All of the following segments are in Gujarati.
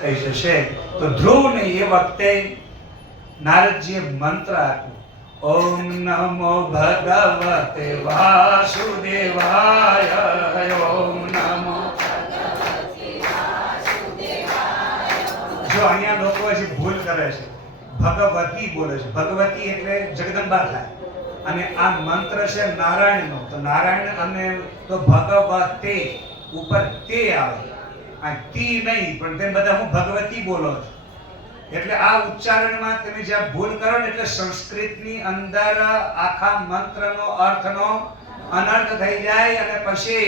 થઈ જશે. તો ધ્રુવને એ વખતે નારદજીએ મંત્ર આપ્યો, ઓમ નમો ભગવતે વાસુદેવાય, ઓમ નમો. જો અહીંયા લોકો હજી ભૂલ કરે છે, ભગવતી બોલે છે. ભગવતી એટલે જગદંબા થાય, અને આ મંત્ર છે નારાયણનો. તો નારાયણ અને તો ભગવતે ઉપર તે આવે, આ તી નહીં, પણ તેમ બધા હું ભગવતી બોલો છો. એટલે આ ઉચ્ચારણમાં તમે જ્યાં ભૂલ કરો ને એટલે સંસ્કૃતની અંદર આખા મંત્રનો અર્થનો અનર્થ થઈ જાય. અને પછી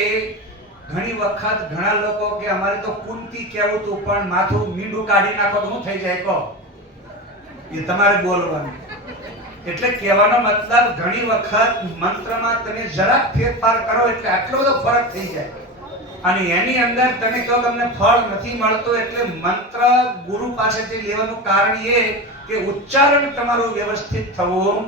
ઘણી વખત ઘણા લોકો કે અમારે તો કુંતી કહેવું હતું, પણ માથું મીંડું કાઢી નાખો તો શું થઈ જાય કહો, એ તમારે બોલવાનું. એટલે કહેવાનો મતલબ ઘણી વખત મંત્રમાં તમે જરાક ફેરફાર કરો એટલે આટલો બધો ફરક થઈ જાય, અને એની અંદર તમે કહો તમને ફળ નથી મળતો. એટલે મંત્ર ગુરુ પાસેથી લેવાનું કારણ એ કે ઉચ્ચારણ તમારું વ્યવસ્થિત થવું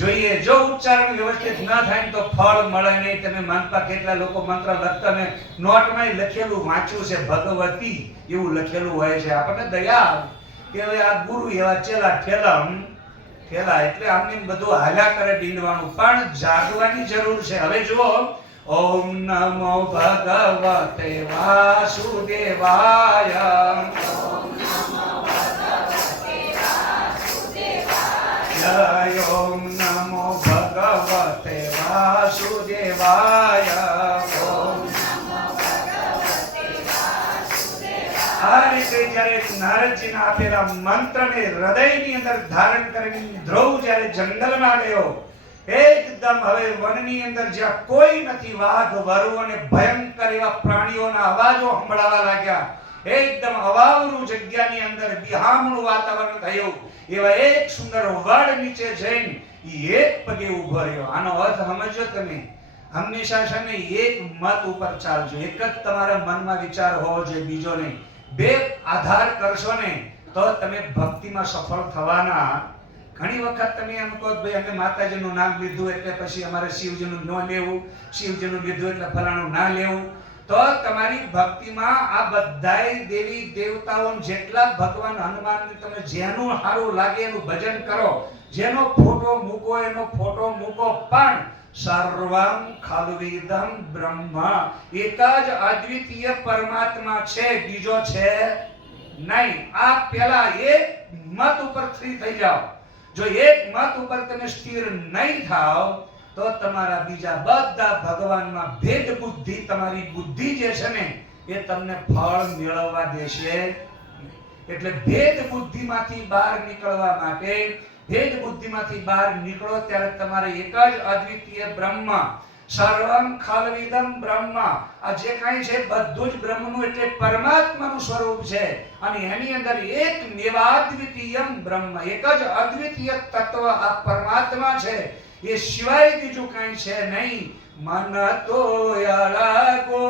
જોઈએ. જો ઉચ્ચારણ વ્યવસ્થિત ન થાય તો ફળ મળે નહીં. તમે મનપા કેટલા લોકો મંત્ર લખતા, મેં નોટમાં લખેલું વાંચ્યું છે ભગવતી એવું લખેલું હોય છે. આપણને દયા કે હવે આ ગુરુ એવા ચેલા ઠેલા એટલે આમને બધું હાલ્યા કરે ડીંડવાનું, પણ જાગવાની જરૂર છે. હવે જુઓ, ઓમ નમો ભગવતે વાસુદેવાય, ઓમ નમો ભગવતે વાસુદેવાય, ઓમ નમો ભગવતે વાસુદેવાય, ઓમ નમો ભગવતે વાસુદેવાય. આ રીતે જ્યારે નારદજીના આપેલા મંત્રને હૃદયની અંદર ધારણ કરીને ધ્રુવ જ્યારે જંગલમાં ગયો, એકદમ હવે વનની અંદર જ્યાં કોઈ નથી, વાઘ વરુ અને ભયંકર એવા પ્રાણીઓના અવાજો સંભળાવા લાગ્યા. એકદમ અવાવરું જગ્યાની અંદર બિહામણું વાતાવરણ થયું. એવા એક સુંદર વડ નીચે જઈને એક પગે ઊભો રહ્યો. આનો અર્થ સમજો તમે. હંમેશા છે ને એક મત ઉપર ચાલજો, એક જ તમારા મનમાં વિચાર હોવો જોઈએ, બીજો નહીં. બે આધાર કરશો ને તો તમે ભક્તિમાં સફળ થવાના. ઘણી વખત તમે એમ કહો ભાઈ અમે માતાજીનું નામ લીધું એટલે પછી અમારે શિવજીનું ન લેવું, શિવજીનું લીધું એટલે ફલાણું ના લેવું. તો તમારી ભક્તિમાં આ બધાય દેવી દેવતાઓ જેટલા ભગવાન હનુમાનને તમે જેનું સારું લાગે એનું ભજન કરો, જેનો ફોટો મૂકો એનો ફોટો મૂકો, પણ સર્વમ ખલ્વિદમ બ્રહ્મ, એક જ અદ્વિતીય પરમાત્મા છે, બીજો છે નહીં. આ પેલા એક મત ઉપર સ્થિર થઈ જાઓ. જો એક મત ઉપર તમે સ્થિર નહીં થાઓ તો તમારા બીજા બધા ભગવાનમાં ભેદ બુદ્ધિ, તમારી બુદ્ધિ જે છે ને એ તમને ફળ મેળવવા દેશે. એટલે ભેદ બુદ્ધિમાંથી બહાર નીકળવા માટે, ભેદ બુદ્ધિમાંથી બહાર નીકળો ત્યારે તમારે એક જ અદ્વિતીય બ્રહ્મ, સર્વમ ખલ્વિદમ બ્રહ્મ, આ જે કાંઈ છે બધું જ બ્રહ્મનું એટલે પરમાત્માનું સ્વરૂપ છે. અને એની અંદર એક નિવાદ્વિતીયમ બ્રહ્મ, એક જ અદ્વિતીય તત્વ આ પરમાત્મા છે, એ સિવાય બીજું કાંઈ છે નહીં. મન તો અલગો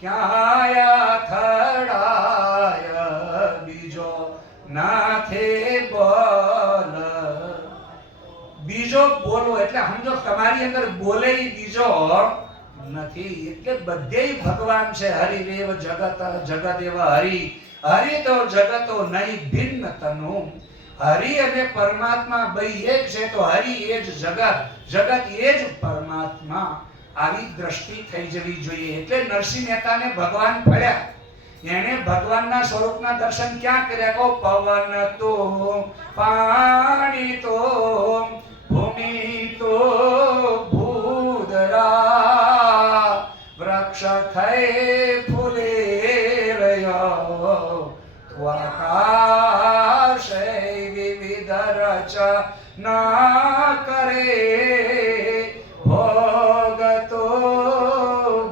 ક્યાં થડાય, બીજો નાથે બોલ. બીજો બોલો એટલે સમજો તમારી અંદર બોલે બીજો નથી. એટલે બધેય ભગવાન છે. હરિદેવ જગત, જગદેવ હરિ, હરિ તો જગતો નહીં ભિન્ન તનુ. હરિ અને પરમાત્મા બે એક છે, તો હરિ એ જ જગત, જગત એ જ પરમાત્મા. આવી દ્રષ્ટિ થઈ જવી જોઈએ. એટલે નરસિંહ મહેતાને ભગવાન ફળ્યા. એને ભગવાનના સ્વરૂપના દર્શન ક્યાં કર્યા કહો? પવન તો, પાણી તો, ભૂમિ તો, ભૂદરા, વૃક્ષ થઈ ફૂલે રહ્યો, આકાશે વિવિધ રચના કરે, ભોગતો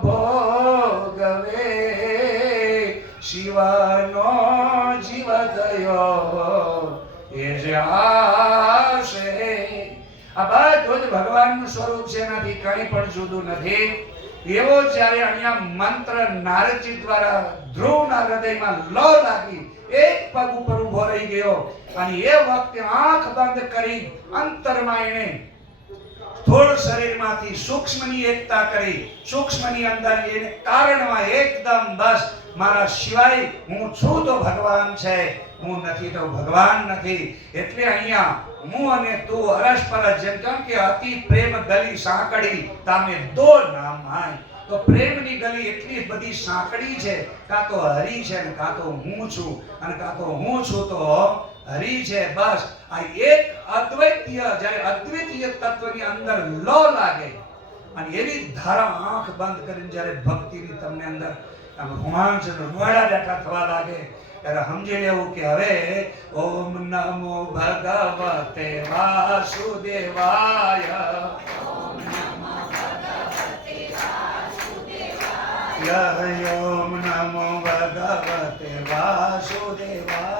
ભોગવે, શિવનો જીવ ગયો એ જ આશે. આ બધું જ ભગવાનનું સ્વરૂપ છે, એનાથી કંઈ પણ જુદું નથી. એવો જ્યારે અહીંયા મંત્ર નારદજી દ્વારા ધ્રુવના હૃદયમાં લો લાગી, એક પગ ઉપર ઉભો રહી ગયો, અને એ વખતે આંખ બંધ કરી અંતરમાં એને સ્થૂળ શરીરમાંથી સૂક્ષ્મની એકતા કરી, સૂક્ષ્મની અંદર એને કારણમાં એકદમ બસ મારા સિવાય હું છું તો ભગવાન છે, હું નથી તો ભગવાન નથી. એટલે અહીંયા હું અને તું અરસપર જેમ કે અતિ પ્રેમ ગલી સાંકડી તામે દો નામ આય. તો પ્રેમની ગલી એટલી બધી સાંકડી છે, કાં તો હરી છે ને કાં તો હું છું, અને કાં તો હું છું તો હરી છે. બસ આ એક અદ્વૈતીય, જ્યારે અદ્વિતીય તત્વની અંદર લો લાગે અને એવી ધારા આંખ બંધ કરીને જ્યારે ભક્તિની તમને અંદર રોમાંચ રૂવાડા બેઠા થવા લાગે ત્યારે સમજી લેવું કે હવે ઓમ નમો ભગવતે વાસુદેવાય, ઓમ નમો ભગવતે વાસુદેવાય.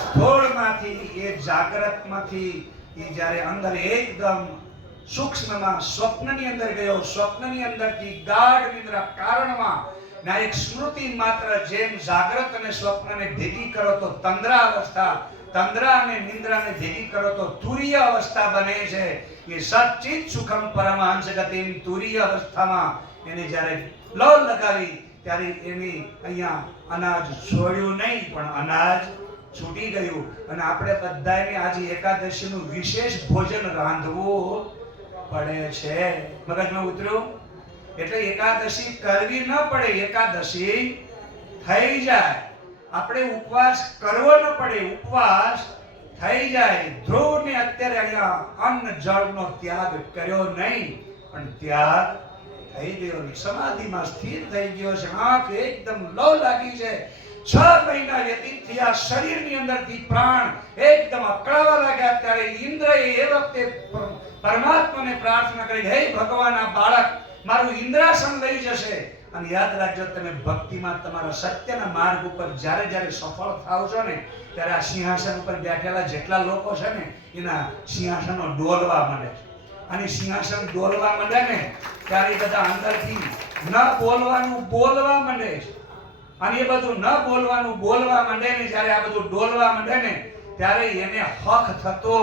સ્થૂળમાંથી એ જાગ્રતમાંથી એ જ્યારે અંદર એકદમ સૂક્ષ્મમાં સ્વપ્નની અંદર ગયો, સ્વપ્નની અંદરથી ગાઢ નિદ્રા કારણમાં ના એક સ્મૃતિ માત્ર, જેમ જાગ્રત અને સ્વપ્નને ભેગી કરો તો તંદ્રા અવસ્થા, તંદ્રા અને નિંદ્રાને ભેગી કરો તો તુરીય અવસ્થા બને છે. એ સચ્ચિત સુખમ પરમહંસ ગતિમ તુરીય અવસ્થામાં એને જ્યારે લો લગાવી ત્યારે એની અહીંયા અનાજ છોડ્યું નહીં પણ અનાજ છૂટી ગયું. અને આપણે બધાને આજે એકાદશીનું વિશેષ ભોજન રાંધવું પડે છે. મગજમાં ઉતર્યું? એટલે એકાદશી કરવી ન પડે, એકાદશી થઈ જાય. આપણે ઉપવાસ કરવો ન પડે, ઉપવાસ થઈ જાય. ધ્રુવને અત્યારે અહીંયા અન્ન જળનો ત્યાગ કર્યો નહીં પણ ત્યાગ થઈ ગયો, સમાધિમાં સ્થિર થઈ ગયો છે. આંખ એકદમ લો લાગી છે. 6 મહિના વ્યતીત થયા, શરીરની અંદરથી પ્રાણ એકદમ અકળાવા લાગ્યા. ત્યારે ઇન્દ્રએ એ વખતે પરમાત્માને પ્રાર્થના કરી, હે ભગવાન, આ બાળક મારું ઇન્દ્રાસન લઈ જશે. અને યાદ રાખજો, તમે ભક્તિમાં તમારા સત્યના માર્ગ ઉપર જ્યારે જ્યારે સફળ થાવ છો ને ત્યારે આ સિંહાસન ઉપર બેઠેલા જેટલા લોકો છે ને એના સિંહાસનો ડોલવા માંડે છે. અને સિંહાસન ડોલવા માંડે ને ત્યારે બધા અંદરથી ન બોલવાનું બોલવા માંડે છે. અને એ બધું ન બોલવાનું બોલવા માંડે ને જ્યારે આ બધું ડોલવા માંડે ને ત્યારે એને હક થતો.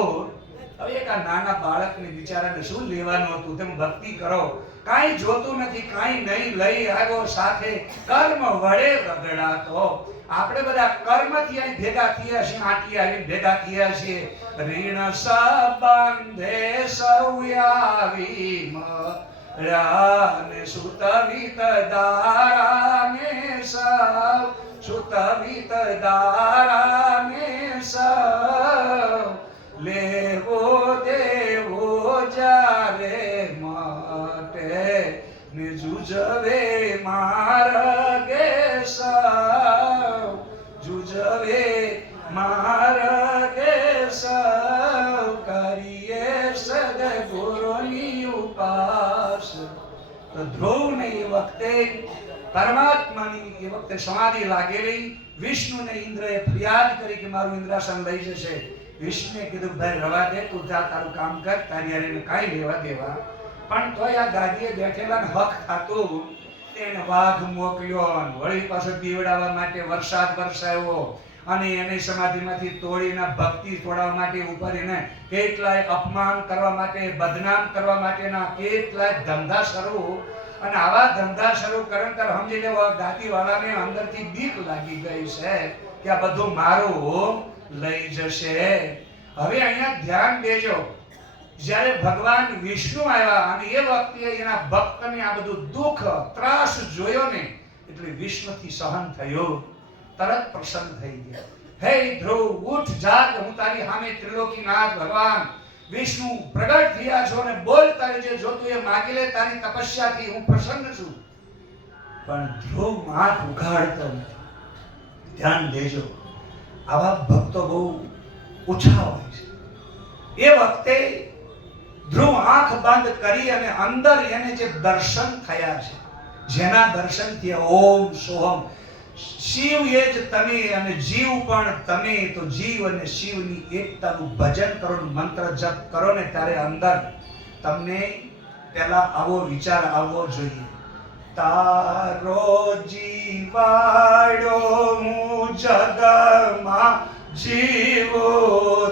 હવે એક આ નાના બાળકને બિચારાને શું લેવાનું હતું? તમે ભક્તિ કરો, કાંઈ જોતું નથી, કાંઈ નહીં લઈ આવ્યો સાથે, કર્મ વડે રગડાતો. આપણે બધા કર્મથી અહીં ભેગા થયા છીએ, આટલી આવીને ભેગા થયા છીએ. ઋણ સંબંધે સૌ આવી રાને સુતવિત દારાને સૌ, સુતવિત દારાને સૌ, લેવો દેવો જારે માટે ને જુજવે માર્ગે સૌ, જુજવે માર્ગે સૌ, કરીએ સદગુરુની ઉપાસ. તો ધ્રુવને એ વખતે પરમાત્માની એ વખતે સમાધિ લાગેલી. વિષ્ણુને ઇન્દ્રએ ફરિયાદ કરી કે મારું ઇન્દ્રાસન લઈ જશે. વિષ્ણુએ કીધું, ભાઈ રવા દે, તું જા તારું કામ કર, તારી હારે કાંઈ લેવા દેવા. પણ તોય આ ગાદીએ બેઠેલા હક થતું. એને વાઘ મોકલ્યો, વળી પાછો પીવડાવવા માટે વરસાદ વરસાવ્યો, અને એને સમાધિમાંથી તોડીને ભક્તિ તોડવા માટે ઉપર એને કેટલાય અપમાન કરવા માટે, બદનામ કરવા માટેના કેટલાય ધંધા શરૂ. અને આવા ધંધા શરૂ કરે ત્યારે સમજી લેવા ગાદીવાળાને અંદરથી બીક લાગી ગઈ છે કે આ બધું મારું લઈ જશે. હવે અહીંયા ધ્યાન દેજો, જ્યારે ભગવાન વિષ્ણુ આવ્યા અને એ વખતે એના ભક્તને આ બધું દુઃખ ત્રાસ જોયો ને એટલે વિષ્ણુથી સહન થયો, તરત પ્રસન્ન થઈ ગયા. હે ધ્રુવ, ઉઠ, જાગ, હું તારી સામે ત્રિલોકીનાથ ભગવાન વિષ્ણુ પ્રગટ થયા છો અને બોલ, તારે જે જોતું એ માગી લે, તારી તપસ્યાથી હું પ્રસન્ન છું. પણ ધ્રુવ આંખ ઉઘાડતો નથી. ધ્યાન દેજો, આવા ભક્તો બહુ ઓછા હોય છે. એ વખતે ધ્રુવ આંખ બંધ કરી અને અંદર એને જે દર્શન થયા છે, જેના દર્શનથી ઓમ સોહમ, શિવ એ જ તમે અને જીવ પણ તમે, તો જીવ અને શિવની એકતાનું ભજન કરો, મંત્ર જપ કરો ને ત્યારે અંદર તમને પહેલા આવો વિચાર આવવો જોઈએ, તારો જીવાડો હું જગમાં જીવો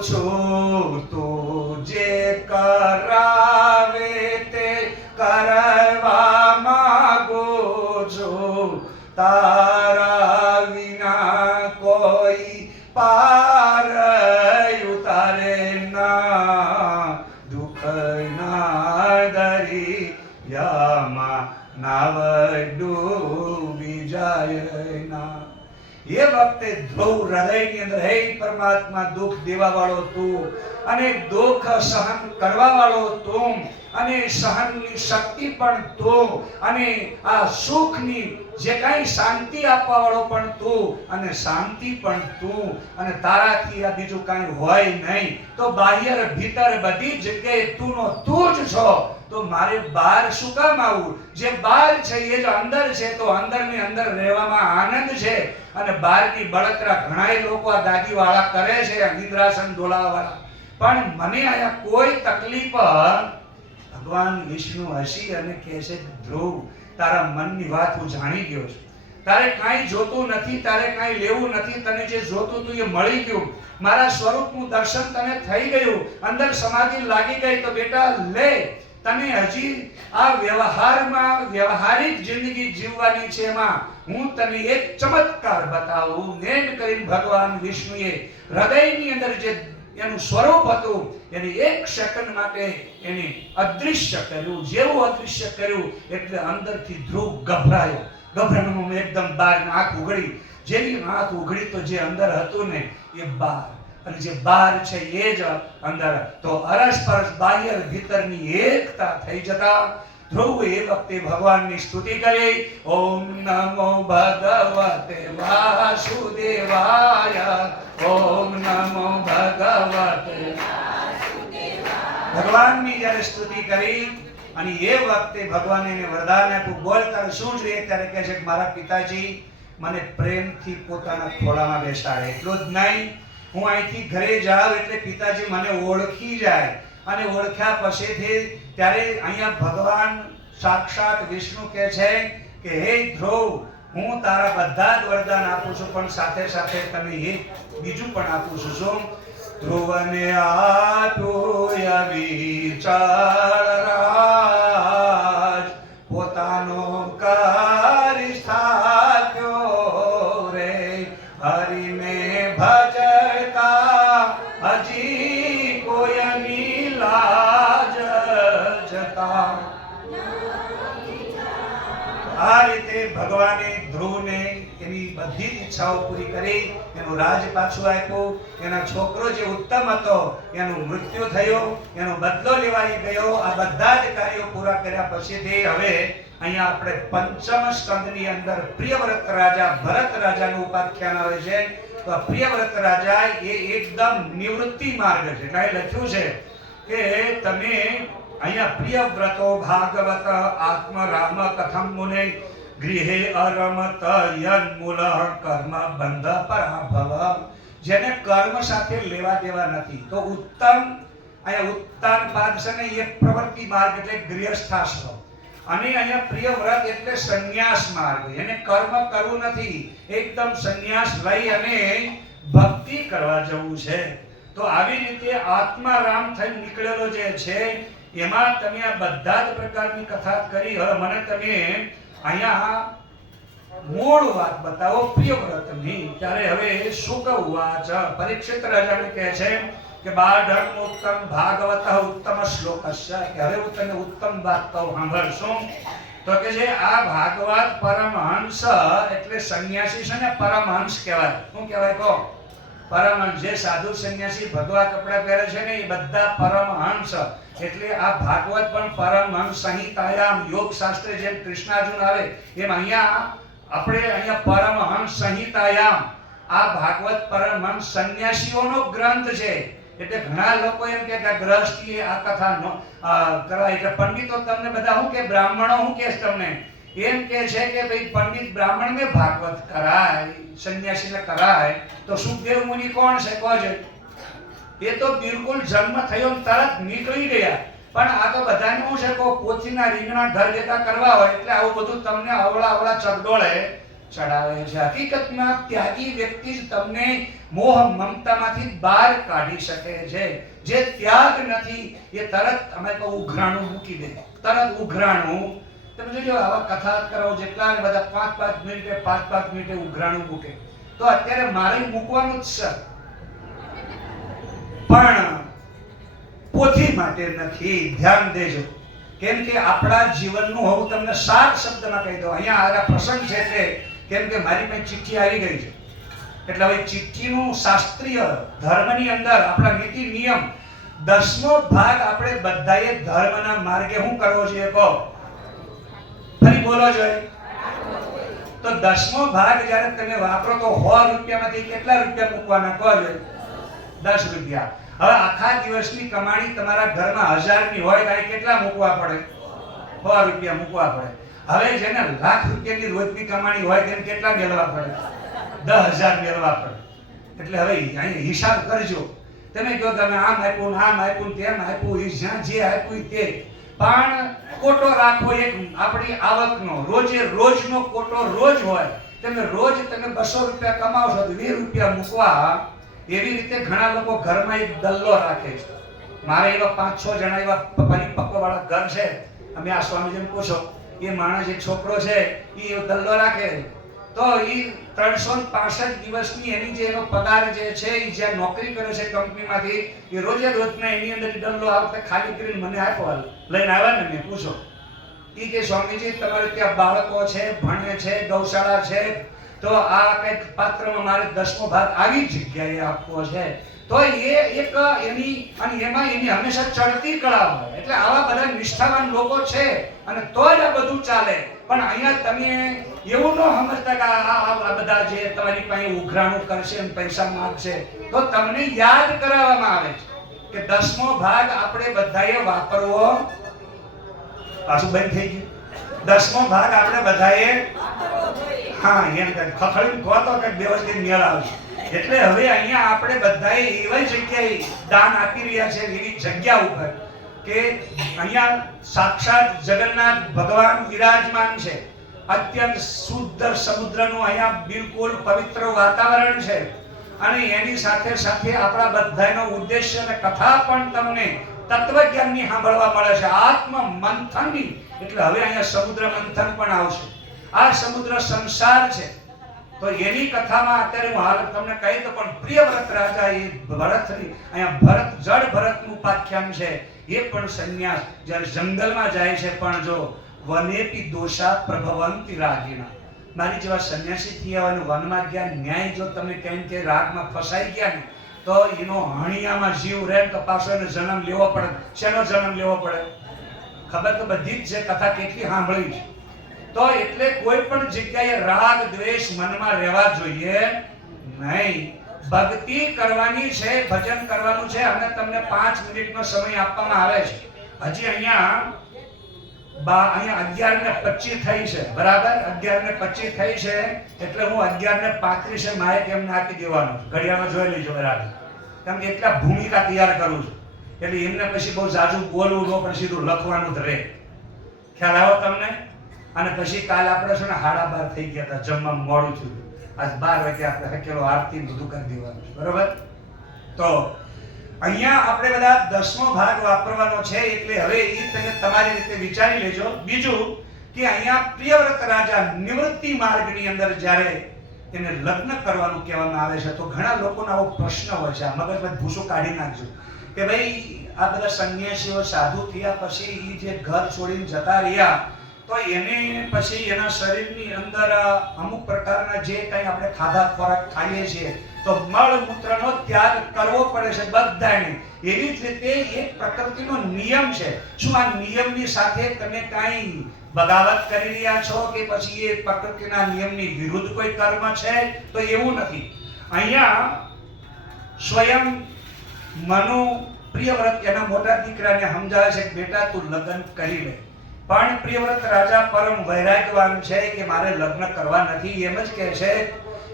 છું તું જે કરાવે તે કરવા માંગુ છું, તારા વિના કોઈ પાર ઉતારે ના, દુઃખ ના દરિયામાં નાવ ડૂબી જાય ના. એ વખતે ધ્રુવ હૃદયની અંદર, હે પરમાત્મા, દુઃખ દેવા વાળો તું અને દુઃખ સહન કરવા વાળો તું અને સહનની શક્તિ પણ તું અને આ સુખની જે કાંઈ શાંતિ આપવા વાળો પણ તું અને શાંતિ પણ તું અને તારાથી આ બીજું કાંઈ હોય નહીં. તો બાહ્ય ભીતર બધી જગ્યાએ તું તું જ છો. તો મારે બહાર શું કામ આવવું? જે બહાર છે એ જ અંદર છે. તો અંદરની અંદર રહેવામાં આનંદ છે. અને બહારની બળતરા ઘણાય લોકો આ દાદીવાળા કરે છે, ઇન્દ્રાસન ડોલાવાળા, પણ મને આયા કોઈ તકલીફ. ભગવાન વિષ્ણુ હસી અને કહે છે, ધ્રુવ, તારા મનની વાત હું જાણી ગયો છું. તારે કાંઈ જોતું નથી, તારે કાંઈ લેવું નથી. તને જે જોતું હતું એ મળી ગયું. મારા સ્વરૂપનું દર્શન તને થઈ ગયું. અંદર સમાધિ લાગી ગઈ. તો બેટા લે, તને હજી આ વ્યવહારમાં વ્યવહારિક જિંદગી જીવવાની છે. એમાં હું તને એક ચમત્કાર બતાવું. નેમ કરીને ભગવાન વિષ્ણુએ હૃદયની અંદર જે એનું સ્વરૂપ હતું એને એક સેકન્ડ માટે એને અદૃશ્ય કર્યું. જેવું અદૃશ્ય કર્યું એટલે અંદરથી ધ્રુવ ગભરાયો. ગભરામણમાં એકદમ બહાર આંખ ઉઘડી. જેની આંખ ઉઘડી તો જે અંદર હતું ને એ બહાર, અને જે બહાર છે એ જ અંદર. તો અરસ પરસ બાહ્ય ભીતરની એકતા થઈ જતા ધ્રુવ એ વખતે ભગવાનની સ્તુતિ કરી. ઓમ નમો ભગવતે વાસુદેવાય, ઓમ નમો ભગવતે વાસુદેવાય. ભગવાનની જ્યારે સ્તુતિ કરી અને એ વખતે ભગવાને એને વરદાન આપ્યું, બોલ તારે શું જોઈએ? ત્યારે કહે છે કે મારા પિતાજી મને પ્રેમથી પોતાના ખોળામાં બેસાડે. એટલું જ નહીં, હું અહીંથી ઘરે જાઉં એટલે પિતાજી મને ઓળખી જાય. અને ઓળખ્યા પછીથી ત્યારે અહીંયા ભગવાન સાક્ષાત વિષ્ણુ કહે છે કે હે ધ્રુવ, હું તારા બધા જ વરદાન આપું છું, પણ સાથે સાથે તને એક બીજું પણ આપું છું. શું? ધ્રુવને આપ્યું અવિચળ રાજ, પોતાનો કરી સ્થાપ્યો રે, હરિને ભજતા હજી કોઈની લાજ જતા. આ રીતે ભગવાને ધ્રુવને એની બધી જ ઈચ્છાઓ પૂરી કરી. એનું રાજ પાછું આપ્યું. એનો છોકરો જે ઉત્તમ હતો એનું મૃત્યુ થયું, એનો બદલો લેવાઈ ગયો. આ બધા જ કાર્યો પૂરા કર્યા પછીથી હવે અહીંયા આપણે પંચમ સ્કંદની અંદર પ્રિયવ્રત રાજા ભરત રાજાનું ઉપાખ્યાન આવે છે. તો પ્રિયવ્રત રાજા એ એકદમ નિવૃત્તિ માર્ગ છે. એટલે લખ્યું છે કે તમે અહીંયા પ્રિયવ્રતો ભાગવત આત્મરામ કથમ મુને ગૃહે અરમત યન્મૂલ કર્મ બંધ પરાભવ. જેને કર્મ સાથે લેવા દેવા નથી. તો ઉત્તમ, અહીંયા ઉત્તમ પાદ છે ને એ પ્રવૃત્તિ માર્ગ એટલે ગૃહસ્થાશ્રમ, અને અહીંયા પ્રિયવ્રત એટલે સંન્યાસ માર્ગ. એને કર્મ કરવું નથી, એકદમ સંન્યાસ લઈ અને ભક્તિ કરવા જવું છે. તો આવી રીતે આત્મારામ થઈ નીકળેલો જે છે એમાં તમે આ બધા જ પ્રકારની કથા કરી. હવે મને તમે અહીંયા મૂળ વાત બતાવો પ્રિયવ્રતની. ત્યારે હવે શુક ઉવાચ, પરીક્ષિત રાજાને કહે છે કે બાઢ ઉત્તમ ભાગવત ઉત્તમ શ્લોકસ્ય, કે હવે હું તને ઉત્તમ વાત કહું, સાંભળશું. તો કે જે આ ભાગવત પરમહંસ એટલે સંન્યાસી છે ને, પરમહંસ કહેવાય. શું કહેવાય કહો? પરમહંસ. જે સાધુ સંન્યાસી ભગવા કપડા પહેરે છે ને એ બધા પરમહંસ. એટલે આ ભાગવત પણ પરમહંસ સંહિતાયામ, યોગ શાસ્ત્ર જેમ કૃષ્ણાર્જુન આવે એમ અહીંયા આપણે અહીંયા પરમહંસ સંહિતાયામ. આ ભાગવત પરમહંસ સંન્યાસીઓનો ગ્રંથ છે. એટલે ઘણા લોકો એમ કે ગ્રહસ્થી આ કથા કરાય. એટલે પંડિતો તમને બધા શું કે, બ્રાહ્મણો શું કે તમને એમ કે છે કે ભાઈ પંડિત બ્રાહ્મણને ભાગવત કરાય, સંન્યાસીને કરાય. તો સુખદેવ મુનિ કોણ છે કહો છે? એ તો બિલકુલ જન્મ થયો તરત નીકળી ગયા. પણ આ તો બધાને શું છે, પોથીના રીંગણા ઘર ભેગા કરવા હોય એટલે આવું બધું તમને અવળા ચગડોળે ચડાવે છે. હકીકતમાં ત્યાગી વ્યક્તિ જ તમને મોહ મમતામાંથી બહાર કાઢી શકે છે. જે ત્યાગ નથી એ તરત અમે તો ઉઘરાણું મૂકી દે, તરત ઉઘરાણું. તમે જોજો આવા કથા કરો જેટલા ને બધા 5-5 મિનિટે 5-5 મિનિટે ઉઘરાણું મૂકે. તો અત્યારે મારે મૂકવાનું જ છે, પણ પોથી માટે નથી. ધ્યાન દેજો, કેમ કે આપણા જીવનનું હું તમને સાત શબ્દમાં કહી દઉં. અહીંયા આ પ્રસંગ છે એટલે કેમ કે મારી પાસે ચિઠ્ઠી આવી ગઈ છે, એટલે હવે ચિઠ્ઠીનું શાસ્ત્રીય ધર્મની અંદર આપણા નીતિ નિયમ 10મો ભાગ આપણે બધાએ ધર્મના માર્ગે શું કરવો જોઈએ? કહો, ફરી બોલો જોઈએ. તો 10મો ભાગ જ્યારે તમે વાપરો તો 100 રૂપિયામાંથી કેટલા રૂપિયા મૂકવાના? કહો જોઈએ. 10 રૂપિયા. હવે આખા દિવસની કમાણી તમારા ઘરમાં 1000 ની હોય તો કેટલા મૂકવા પડે? 100 રૂપિયા મૂકવા પડે. હવે જેને લાખ રૂપિયાની રોજની કમાણી હોય તેને કેટલા મેળવવા પડે? 10,000 મેળવવા પડે. એટલે હવે અહીં હિસાબ કરજો. તમે કહો તમે આમ આપ્યું, આમ આપ્યું, તેમ આપ્યું, જ્યાં જે આપ્યું તે, પણ કોટો રાખો એક આપણી આવકનો, રોજે રોજનો કોટો રોજ હોય. તમે રોજ તમે 200 રૂપિયા કમાવશો તો 20 રૂપિયા મૂકવા. એવી રીતે ઘણા લોકો ઘરમાં એક દલ્લો રાખે છે. મારે એવા 5-6 જણા એવા પરિપક્વ વાળા ઘર છે. અમે આ સ્વામીજીને પૂછો, એ માણસ એક છોકરો છે એ દલ્લો રાખે. તો એ 365 દિવસની એની જે એનો પગાર જે છે એ જ્યાં નોકરી કરે છે કંપનીમાંથી, એ રોજે રોજના એની અંદર દલ્લો આ વખતે ખાલી કરીને મને આપ્યો, લઈને આવ્યા ને મેં પૂછો. એ કે સ્વામીજી તમારે ત્યાં બાળકો છે, ભણે છે, ગૌશાળા છે, તો આ કઈક પાત્રમાં મારે 10મો ભાગ આવી જગ્યાએ આપવો છે. તો એ એક એની અને એમાં એની હંમેશા ચડતી કળા હોય. એટલે આવા બધા નિષ્ઠાવાન લોકો છે અને તો જ આ બધું ચાલે. પણ અહીંયા તમે એવું ન સમજતા કે આ બધા જે તમારી પાસે ઉઘરાણું કરશે અને પૈસા માંગશે, તો તમને યાદ કરાવવામાં આવે છે કે 10મો ભાગ આપણે બધાએ વાપરવો. પાછું બંધ થઈ ગયું. 10મો ભાગ આપણે બધાએ, હા એમ ખખડીને કહો તો કંઈક વ્યવસ્થિત મેળ આવશે. એટલે હવે અહીંયા આપણે બધાએ એવી જગ્યાએ દાન આપી રહ્યા છે, એવી જગ્યા ઉપર કે અહીંયા સાક્ષાત જગન્નાથ ભગવાન વિરાજમાન છે. અત્યંત શુદ્ધ સમુદ્રનું અહીંયા બિલકુલ પવિત્ર વાતાવરણ છે. અને એની સાથે સાથે આપણા બધાનો ઉદ્દેશ્ય અને કથા પણ તમને તત્વજ્ઞાનની સાંભળવા મળે છે, આત્મ મંથનની. એટલે હવે અહીંયા સમુદ્ર મંથન પણ આવશે. આ સમુદ્ર સંસાર છે. તો એની કથામાં અત્યારે હું હાલ તમને કહી તો પણ પ્રિયવ્રત રાજા એ ભરતની અહીંયા ભરત જળ ભરતનું ઉપાખ્યાન છે. એ પણ સંન્યાસ જ્યારે જંગલમાં જાય છે, પણ જો વનેપી દોષા પ્રભવંતિ રાગીણા, મારી જેવા સંન્યાસી થયા અને વનમાં ગયા, ન્યાય જો તમે કેમ કે રાગમાં ફસાઈ ગયા ને તો એનો હણિયામાં જીવ રહે તો પાછો એને જન્મ લેવો પડે. શેનો જન્મ લેવો પડે? ખબર તો બધી જ છે, કથા કેટલી સાંભળી છે. તો એટલે કોઈ પણ જગ્યાએ રાગ દ્વેષ મનમાં રહેવા જોઈએ નહીં. ભક્તિ કરવાની છે, ભજન કરવાનું છે. અને તમને 5 મિનિટનો સમય આપવામાં આવે છે. હજી અહીંયા 11:25 થઈ છે, બરાબર? 11:25 થઈ છે એટલે હું 11:35 માઇક એમને આપી દેવાનો છું. ઘડિયાળમાં જોઈ લેજો બરાબર, કેમ કે એટલા ભૂમિકા તૈયાર કરું છું. એટલે એમને પછી બહુ જાજુ બોલવું ન, પણ સીધું લખવાનું જ રહે. ખ્યાલ આવ્યો તમને? અને પછી કાલ આપણે છે ને 12:30 થઈ ગયા હતા, જમવા મોડું થયું. આજ 12 વાગે આપણે હકેલો આરતી બધું કરી દેવાનું છે, બરોબર? તો અહીંયા આપણે બધા 10મો ભાગ વાપરવાનો છે. એટલે હવે એ તમે તમારી રીતે વિચારી લેજો. બીજું કે અહીંયા પ્રિયવ્રત રાજા નિવૃત્તિ માર્ગની અંદર જ્યારે એને લગ્ન કરવાનું કહેવામાં આવે છે, તો ઘણા લોકોનો આવો પ્રશ્ન હોય છે. આ મગજમાં ભૂસો કાઢી નાખજો કે ભાઈ આ બધા સંન્યાસીઓ સાધુ થયા પછી એ જે ઘર છોડીને જતા રહ્યા, તો એને પછી એના શરીરની અંદર અમુક પ્રકારના જે કંઈ આપણે ખાધા ખોરાક ખાઈએ છીએ તો મળ મૂત્રનો ત્યાગ કરવો પડે છે બધાને. એવી જ રીતે એક પ્રકૃતિનો નિયમ છે. શું આ નિયમની સાથે તમે કાંઈ બગાવત કરી રહ્યા છો કે પછી એ પ્રકૃતિના નિયમની વિરુદ્ધ કોઈ કર્મ છે? તો એવું નથી. અહીંયા સ્વયં મનુ પ્રિયવ્રત એના મોટા દીકરાને સમજાવે છે કે બેટા તું લગ્ન કરી લે. પણ પ્રિયવ્રત રાજા પરમ વૈરાગ્યવાન છે કે મારે લગ્ન કરવા નથી. એમ જ કહે છે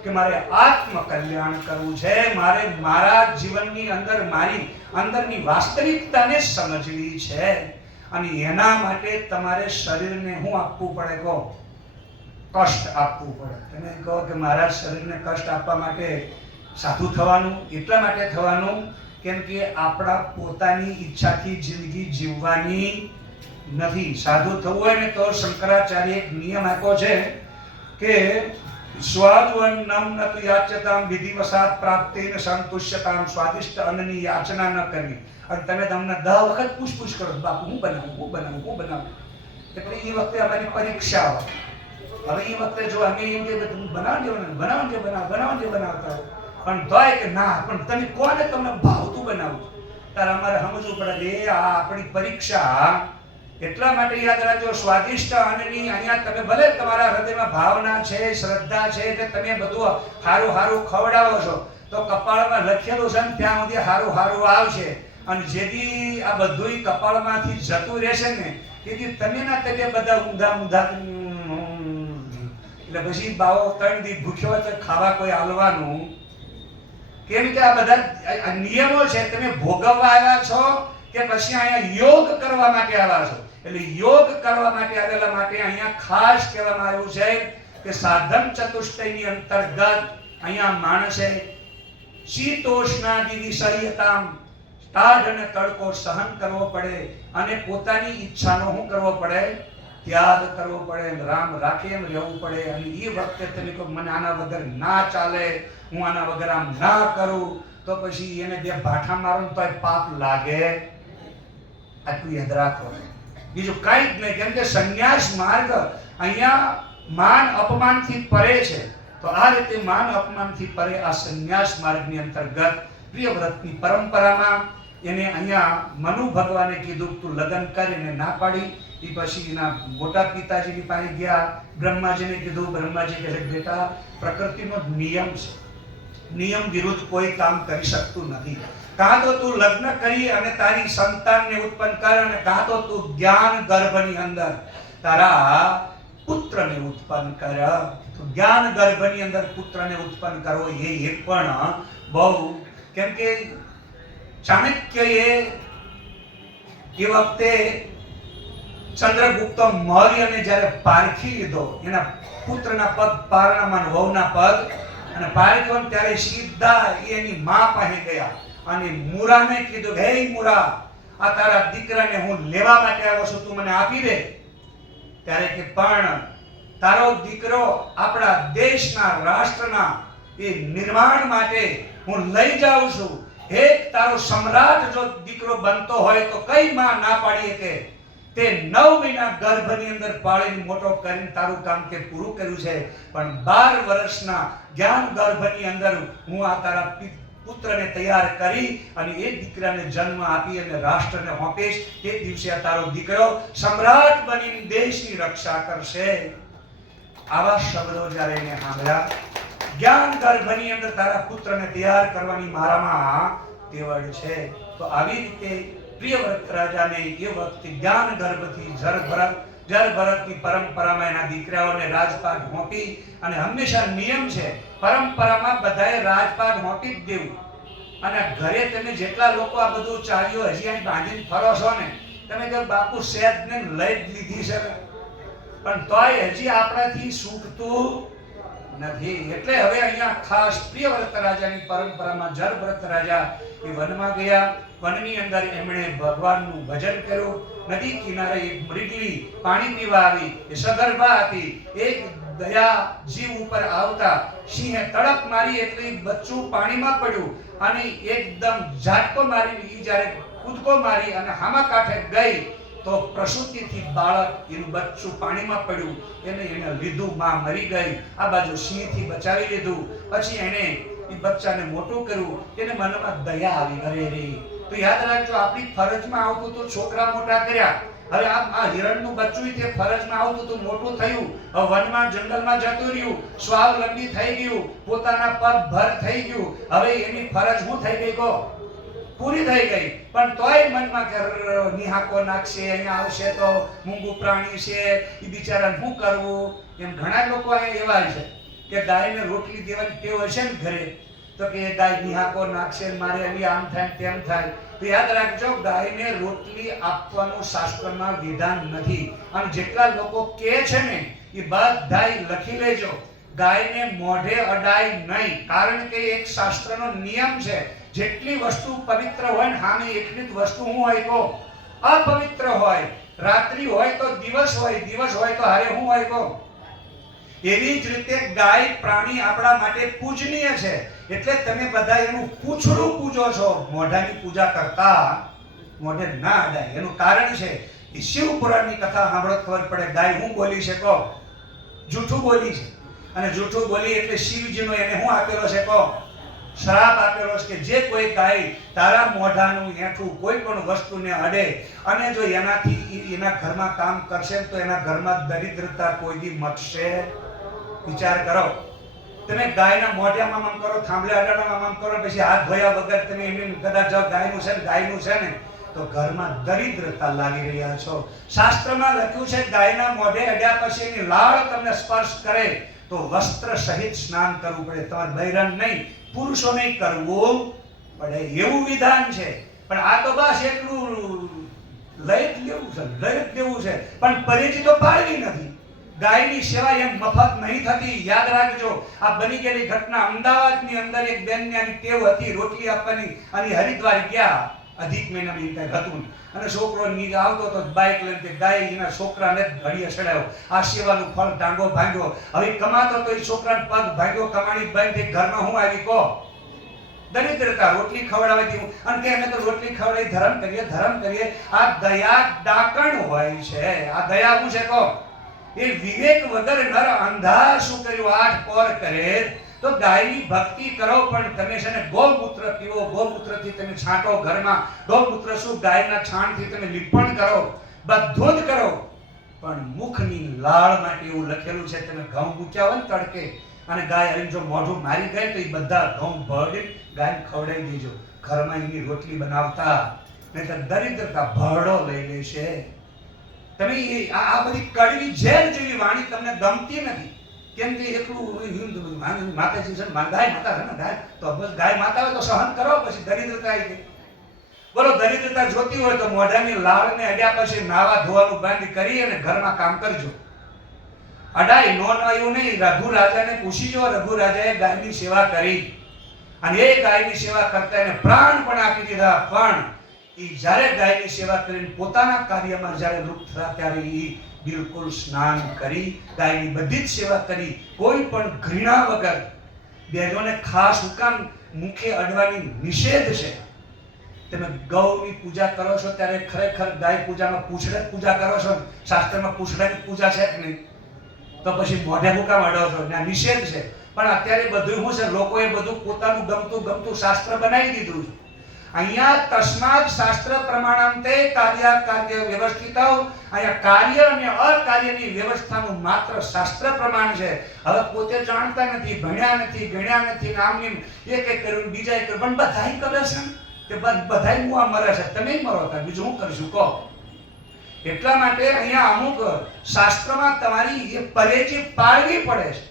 કે મારે આત્મ કલ્યાણ કરવું છે, મારે મારા જીવનની અંદર મારી અંદરની વાસ્તવિકતાને સમજવી છે. અને એના માટે તમારે શરીરને શું આપવું પડે? કહો, કષ્ટ આપવું પડે. તમે કહો કે મારા શરીરને કષ્ટ આપવા માટે સાધુ થવાનું, એટલા માટે થવાનું કેમ કે આપણા પોતાની ઈચ્છાથી જિંદગી જીવવાની નથી. સાધુ થવું હોય ને તો શંકરાચાર્ય એક નિયમ આપ્યો છે કે સ્વાદવન્નમ ન તુ યાચ્યતામ વિધિવસાત પ્રાપ્તેન સંતુષ્યતામ. સ્વાદિષ્ટ અન્નની યાચના ન કરવી. અને તમે તમને 10 વખત પૂછ કરો બાપુ હું બનાવું. એટલે એ વખતે અમારી પરીક્ષા હોય. હવે એ વખતે જો અમે એમ કે તમે બનાવતા પણ તોય કે ના પણ તમે કોને તમને ભાવતું બનાવું, ત્યારે અમારે સમજવું પડે કે આ આપણી પરીક્ષા. એટલા માટે યાદ રાખજો, સ્વાદિષ્ટ અન્નની અહીંયા તમે ભલે તમારા હૃદયમાં ભાવના છે, શ્રદ્ધા છે કે તમે બધું હારું ખવડાવો છો, તો કપાળમાં લખેલું છે ને ત્યાં સુધી હારું આવશે. અને જેથી આ બધું કપાળમાંથી જતું રહેશે ને તેથી તમે ના તમે બધા ઊંધા એટલે પછી બાવો 3 દી ભૂખ્યો તો ખાવા કોઈ આલવાનું કેમ કે આ બધા નિયમો છે. તમે ભોગવવા આવ્યા છો કે પછી અહીંયા યોગ કરવા માટે આવ્યા છો? એટલે યોગ કરવા માટે આવેલા માટે અહીંયા ખાસ કહેવામાં આવ્યું છે કે સાધન ચતુષ્ટયની અંતર્ગત અહીંયા માણસે શીતોષ્ણાદિ વિષયતામ, તાડ અને તડકો સહન કરવો પડે અને પોતાની ઈચ્છાનો શું કરવો પડે? ત્યાગ કરવો પડે. રામ રાખે એમ રહેવું પડે. અને એ વખતે તમે કહો મને આના વગર ના ચાલે, હું આના વગર આમ ના કરું, તો પછી એને 2 ભાઠા મારો તો પાપ લાગે. આટલું યાદ રાખો. બીજું કઈ જ નહીં. કેમ કે સંન્યાસ માર્ગ અહીંયા માન અપમાનથી પરે છે. તો આ રીતે માન અપમાનથી પરે આ સંન્યાસ માર્ગની અંતર્ગત પ્રિયવ્રતની પરંપરામાં એને અહીંયા મનુ ભગવાને કીધું તું લગ્ન કરીને ના પાડી. એ પછી એના મોટા પિતાજીની પાસે ગયા, બ્રહ્માજીને કીધું. બ્રહ્માજી કહે બેટા પ્રકૃતિનો નિયમ છે, નિયમ વિરુદ્ધ કોઈ કામ કરી શકતું નથી. કાં તો તું લગ્ન કરી અને તારી સંતાનને ઉત્પન્ન કર, અને કાં તો તું જ્ઞાન ગર્ભની અંદર તારા પુત્રને ઉત્પન્ન કર. તો જ્ઞાન ગર્ભની અંદર પુત્રને ઉત્પન્ન કરવો એ પણ બહુ, કેમ કે ચાણક્યએ એ વખતે ચંદ્રગુપ્ત મૌર્યને જ્યારે પારખી લીધો, એના પુત્રના પગ પારણામાં વહુના પગ અને પારખ્યો, ત્યારે સીધા એની મા પાસે ગયા અને મુરાને કીધું હે મુરા, આ તારા દીકરાને હું લેવા માટે આવ્યો છું, તું મને આપી દે. ત્યારે કે પણ તારો દીકરો આપણા દેશના રાષ્ટ્રના એ નિર્માણ માટે હું લઈ જાઉં છું. એક તારો સમ્રાટ જો દીકરો બનતો હોય તો કઈ માં ના પાડીએ કે તે 9 મહિના ગર્ભની અંદર પાળીને મોટો કરીને તારું કામ તે પૂરું કર્યું છે, પણ 12 વર્ષના જ્ઞાન ગર્ભની અંદર હું આ તારા પુત્રને તૈયાર કરી અને એ દીકરાને જન્મ આપી અને રાષ્ટ્રને સોંપીશ. તે દિવસે આ તારો દીકરો સમ્રાટ બનીને દેશની રક્ષા કરશે. આવા શબ્દો જ્યારે એને સાંભળ્યા, જ્ઞાન ગર્ભની અંદર તારા પુત્રને તૈયાર કરવાની મારામાં તેવડ છે. તો આવી રીતે પ્રિયવ્રત રાજાને એ વખતે જ્ઞાન ગર્ભથી જરભરતની પરંપરામાં એના દીકરાઓને રાજપાટ સોંપી. અને હંમેશા નિયમ છે પરંપરામાં બધાએ રાજપાટ સોંપી જ દેવું. અને ઘરે તમે જેટલા લોકો આ બધું ચાલ્યો હજી અહીં બાંધીને ફરો છો ને, તમે કહો બાપુ સેજને લઈ જ લીધી છે, પણ તોય હજી આપણાથી છૂટતું નથી. એટલે હવે અહીંયા ખાસ પ્રિયવ્રત રાજાની પરંપરામાં જરભરત રાજા એ વનમાં ગયા. વનની અંદર એમણે ભગવાનનું ભજન કર્યું. નદી કિનારે એક મૃગલી પાણી પીવા આવી, એ સગર્ભા હતી. એક દયા જીવ ઉપર આવતા સિંહે તડપ મારી એટલે બચ્ચું પાણીમાં પડ્યું અને એકદમ ઝાટકો મારી ઈ જ્યારે કૂદકો મારી અને હામા કાંઠે ગઈ તો પ્રસૂતિથી બાળક એનું બચ્ચું પાણીમાં પડ્યું. એને લીધું, માં મરી ગઈ. આ બાજુ સિંહથી બચાવી લીધું. પછી એને એ બચ્ચાને મોટું કર્યું. એને મનમાં દયા આવી. અરે રે, તો યાદ રાખજો આપણી ફરજમાં આવતું તો છોકરા મોટા કર્યા. હવે આ હિરણનું બચ્ચું તે ફરજમાં આવતું તો મોટું થયું. હવે વનમાં જંગલમાં જતું રહ્યું, સ્વાવલંબી થઈ ગયું, પોતાના પગ ભર થઈ ગયું. હવે એની ફરજ શું થઈ ગઈ કહો? પૂરી થઈ ગઈ. પણ તોય મનમાં કે નિહાકો નાખશે, અહીંયા આવશે તો મૂંગું પ્રાણી છે, એ બિચારાને શું કરવું. એમ ઘણા લોકો અહીંયા એવા છે કે ગાયને રોટલી દેવાની ટેવ હશે ને ઘરે, તો કે ગાય નિહાકો નાખશે, મારે અહીં આમ થાય તેમ થાય. તો યાદ રાખજો, ગાયને રોટલી આપવાનું શાસ્ત્રમાં વિધાન નથી. અને જેટલા લોકો કહે છે ને એ બધાય લખી લેજો. ગાયને મોઢે અડાય નહીં, કારણ કે એક શાસ્ત્રનો નિયમ છે, જેટલી વસ્તુ પવિત્ર હોય ને હામે એટલી જ વસ્તુ હું હોય કહો અપવિત્ર હોય. રાત્રિ હોય તો દિવસ હોય, દિવસ હોય તો હારે હું હોય કહો. એવી જ રીતે ગાય પ્રાણી આપણા માટે પૂજનીય છે, એટલે તમે બધા એનું પૂંછડું પૂજો છો. મોઢાની પૂજા કરતા મોઢે ના અડાય. એનું કારણ છે એ શિવ પુરાણની કથા સાંભળો ખબર પડે. ગાય હું બોલી છે કહો? જૂઠું બોલી છે. અને જૂઠું બોલી એટલે શિવજીનો એને હું આપેલો છે કહો? શ્રાપ આપેલો છે કે જે કોઈ ગાય તારા મોઢાનું હેઠું કોઈ પણ વસ્તુને અડે અને જો એનાથી એના ઘરમાં કામ કરશે તો એના ઘરમાં દરિદ્રતા કોઈ દી મટશે. વિચાર કરો. તમે ગાયના મોઢામાં આમ કરો, થાંભલે અડાડવામાં આમ કરો, પછી હાથ ધોયા વગર તમે એમને કદાચ ગાયનું છે ને ગાયનું છે ને તો ઘરમાં દરિદ્રતા લાગી રહ્યા છો. શાસ્ત્રમાં લખ્યું છે ગાયના મોઢે અડ્યા પછી એની લાળ તમને સ્પર્શ કરે તો વસ્ત્ર સહિત સ્નાન કરવું પડે. તમારે બૈરાન નહીં, પુરુષોને કરવું પડે, એવું વિધાન છે. પણ આ તો બસ એટલું લઈ જ લેવું છે, પણ પરેજી તો પાળવી નથી. ગાયની સેવા એમ મફત નહીં થતી. યાદ રાખજો, આ બની ગયેલી ઘટના અમદાવાદની અંદર એક બેનને આની ટેવ હતી રોટલી આપવાની, અને હરિદ્વાર ગયા અધિક મહિનામાં કઈ હતું, અને છોકરો નીચે આવતો તો બાઇક લઈને ગાય એના છોકરાને ઘડીએ ચડાવ્યો. આ સેવાનું ફળ ટાંગો ભાંગ્યો. હવે કમાતો તો એ છોકરાને પગ ભાંગ્યો, કમાણી બંધ. ઘરમાં હું આવી કહો? દરિદ્રતા. રોટલી ખવડાવી દીધું અને કે અમે તો રોટલી ખવડાવી ધર્મ કરીએ. આ દયા ડાકણ હોય છે. આ દયા શું છે કહો? એ વિવેક વગર નર અંધા શું કર્યું? 8 પોર કરે. તો ગાયની ભક્તિ કરો, પણ તમે છે ને ગૌમૂત્ર પીવો. ગૌમૂત્રથી તમે છાંટો ઘરમાં. ગૌમૂત્ર શું? ગાયના છાણથી તમે લીપણ કરો, બધું જ કરો. પણ મુખની લાળ માટે એવું લખેલું છે, તમે ઘઉં મૂક્યા હોય ને તડકે અને ગાય આવીને જો મોઢું મારી ગઈ તો એ બધા ઘઉં ભળી ગાયને ખવડાવી દેજો. ઘરમાં એની રોટલી બનાવતા, નહીં તો દરિદ્રતા ભરડો લઈ લેશે. તમે આ બધી કડવી ઝેર જેવી વાણી તમને ગમતી નથી. કેમ કે એટલું માતાજી છે, ગાય માતા છે ને, ગાય તો બસ ગાય માતા હોય તો સહન કરો, પછી દરિદ્રતા આવી ગઈ. બોલો, દરિદ્રતા જોતી હોય તો મોઢાની લાળને અડ્યા પછી નાવા ધોવાનું બંધ કરી અને ઘરમાં કામ કરજો. અડાય નો એવું નહીં. રઘુ રાજાને પૂછી જો, રઘુ રાજાએ ગાયની સેવા કરી અને એ ગાયની સેવા કરતા એને પ્રાણ પણ આપી દીધા. પણ એ જ્યારે ગાયની સેવા કરીને પોતાના કાર્યમાં જ્યારે લુપ્ત થયા ત્યારે એ બિલકુલ સ્નાન કરી ગાયની બધી જ સેવા કરી, કોઈ પણ ઘૃણા વગર. બહેનોને ખાસ હુકામ મુખે અડવાની નિષેધ છે. તમે ગૌની પૂજા કરો છો ત્યારે ખરેખર ગાય પૂજામાં પૂછડે પૂજા કરો છો. શાસ્ત્રમાં પૂછડાની પૂજા છે કે નહીં? તો પછી મોઢે હુકામ અડો છો? ત્યાં નિષેધ છે. પણ અત્યારે બધું શું છે? લોકોએ બધું પોતાનું ગમતું શાસ્ત્ર બનાવી દીધું છે. અહીંયા તસ્માદ શાસ્ત્ર પ્રમાણાંતે કાર્ય વ્યવસ્થિતૌ. અહીંયા કાર્ય અને અકાર્યની વ્યવસ્થાનું માત્ર શાસ્ત્ર પ્રમાણ છે. હવે પોતે જાણતા નથી, ભણ્યા નથી, ગણ્યા નથી, નામની એક કર્યું બીજા કર્યું, પણ બધાય કરે છે કે બધાય મુઆ મરે છે. તમે મરો હતા, બીજું હું કરીશું કહો? એટલા માટે અહીંયા અમુક શાસ્ત્રમાં તમારી એ પરેજી પાળવી પડે છે.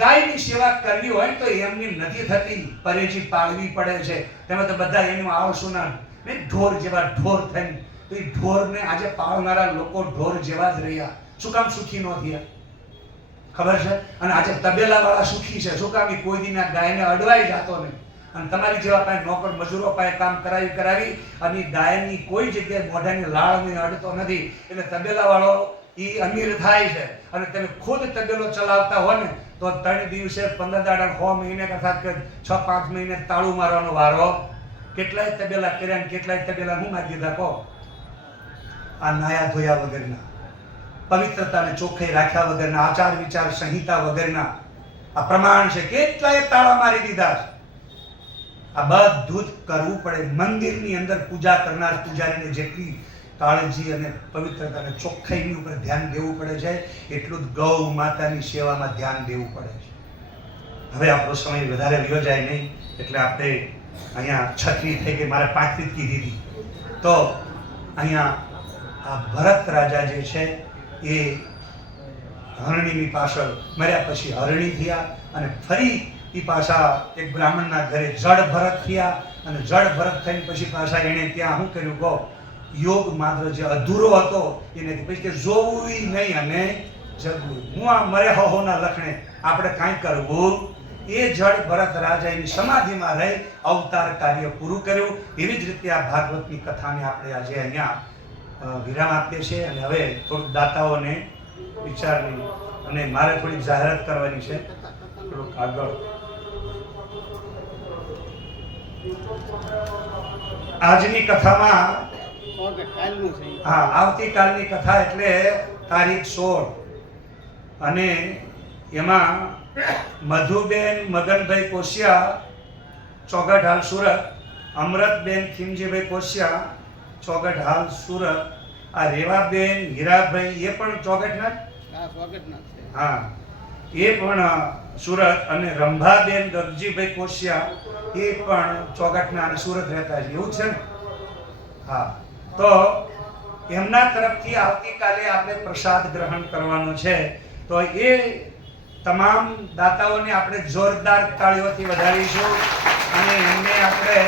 ગાયની સેવા કરવી હોય તો એમની નથી થતી, પરેજી પાળવી પડે છે. તમે તો બધા એનું આવશું ના ઢોર જેવા ઢોર થઈને, તો એ ઢોરને આજે પાળનારા લોકો ઢોર જેવા જ રહ્યા. શું કામ સુખી ન થયા? ખબર છે? અને આજે તબેલા વાળા સુખી છે. શું કામ? કોઈ દિન ગાયને અડવાઈ જતો નહીં. અને તમારી જેવા પાસે નોકર મજૂરો પાસે કામ કરાવી અને ગાયની કોઈ જગ્યાએ મોઢાની લાળ નહીં અડતો નથી. એટલે તબેલા વાળો એ અમીર થાય છે. અને તમે ખુદ તબેલો ચલાવતા હો ને તો 3 દિવસે 15 દાડા 6 મહિને અર્થાત કે 6-5 મહિને તાળું મારવાનો વારો. કેટલાય તબેલા કર્યા, કેટલાય તબેલા હું મારી દીધા કહો? આ નાયા ધોયા વગરના, પવિત્રતાને ચોખ્ખાઈ રાખ્યા વગરના, આચાર વિચાર સંહિતા વગરના આ પ્રમાણ છે. કેટલાય તાળા મારી દીધા છે. આ બધું જ કરવું પડે. મંદિરની અંદર પૂજા કરનાર પૂજારીને જેટલી કાળજી અને પવિત્રતા અને ચોખ્ખાઈની ઉપર ધ્યાન દેવું પડે છે, એટલું જ ગૌ માતાની સેવામાં ધ્યાન દેવું પડે છે. હવે આપણો સમય વધારે રહ્યો જાય નહીં, એટલે આપણે અહીંયા 36 થઈ ગઈ, મારે 35 કીધી હતી. તો અહીંયા આ ભરત રાજા જે છે એ હરણીની પાછળ મર્યા પછી હરણી થયા અને ફરી એ પાછા એક બ્રાહ્મણના ઘરે જડ ભરત થયા અને જડ ભરત થઈને પછી પાછા એણે ત્યાં શું કર્યું કહો? યોગ માત્ર જે અધૂરો હતો એને પછી કે જોવું નહીં અને જગવું હું આ મરે હોના લખણે આપણે કાંઈ કરવું એ જળ ભરત રાજાની સમાધિમાં રહી અવતાર કાર્ય પૂરું કર્યું. એવી જ રીતે આ ભાગવતની કથાને આપણે આજે અહીંયા વિરામ આપીએ છીએ. અને હવે થોડુંક દાતાઓને વિચારની અને મારે થોડીક જાહેરાત કરવાની છે. થોડુંક આગળ આજની કથામાં આવતીકાલની કથા એટલે તારીખ 16 અને એમાં મધુબેન મગનભાઈ કોશિયા ચોગઠ હાલ સુરત, અમૃતબેન ખીમજીભાઈ કોશિયા ચોગઠ હાલ સુરત, આ રેવાબેન હીરાભાઈ એ પણ ચોગઠના હા એ પણ સુરત, અને રંભાબેન ગગજીભાઈ કોશિયા એ પણ ચોગઠના અને સુરત રહેતા છે. એવું છે ને? હા, તો એમના તરફથી આવતીકાલે આપણે પ્રસાદ ગ્રહણ કરવાનો છે. તો એ તમામ દાતાઓને આપણે જોરદાર તાળીઓથી વધારીશું અને એમને આપણે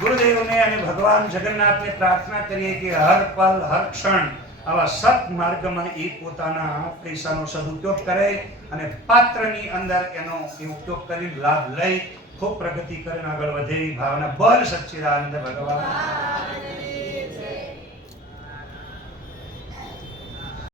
ગુરુદેવને અને ભગવાન જગન્નાથને પ્રાર્થના કરીએ કે હર પલ હર ક્ષણ આવા સત માર્ગમાં એ પોતાના પૈસાનો સદુપયોગ કરે અને પાત્રની અંદર એનો ઉપયોગ કરી લાભ લઈ ખૂબ પ્રગતિ કરીને આગળ વધે એવી ભાવના. બોલ સચ્ચિદાનંદ ભગવાન.